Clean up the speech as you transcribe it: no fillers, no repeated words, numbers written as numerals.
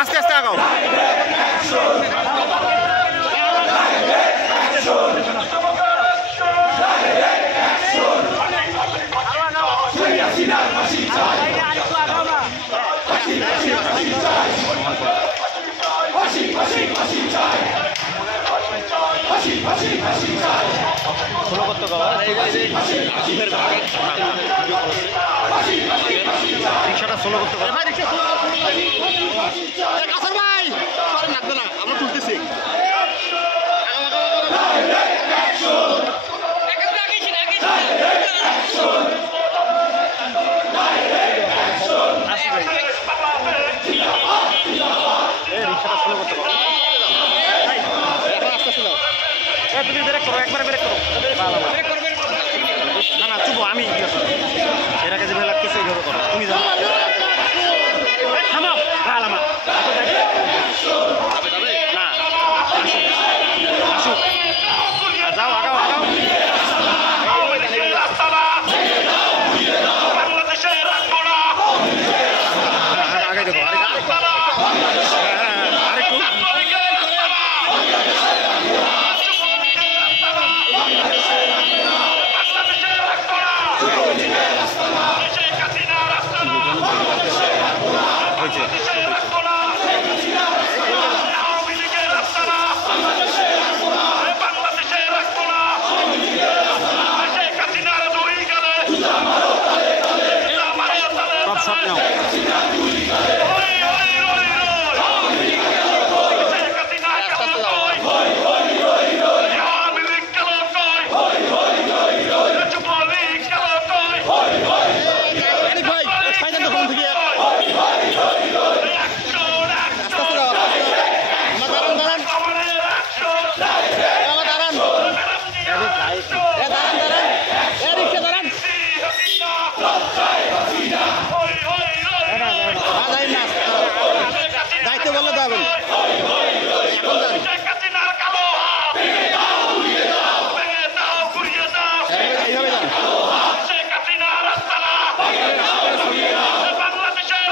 আস্তে আস্তে আগাও। রিক্সাটা সোলো করতে পারো ভাই, রিক্সা সোলো করতে কাসার ভাই সরে লাগবে না, আমরা তুলতেছি। রিক্সাটা সোলো করতে পারো, এখন আস্তে আস্তে দাও। তুমি ব্রেক করো, একবারে ব্রেক করো। না না চুপো, আমি এর আগে যেভাবে লাগতেছে এইভাবে করো। তুমি জানো থামাও আলামা না, আসুক যাও, আগাও আগাও। আগে দেবো আরেকটু। সব নাও দায়িত্ব বললে দেবেন। এইভাবে যান। বাংলাদেশের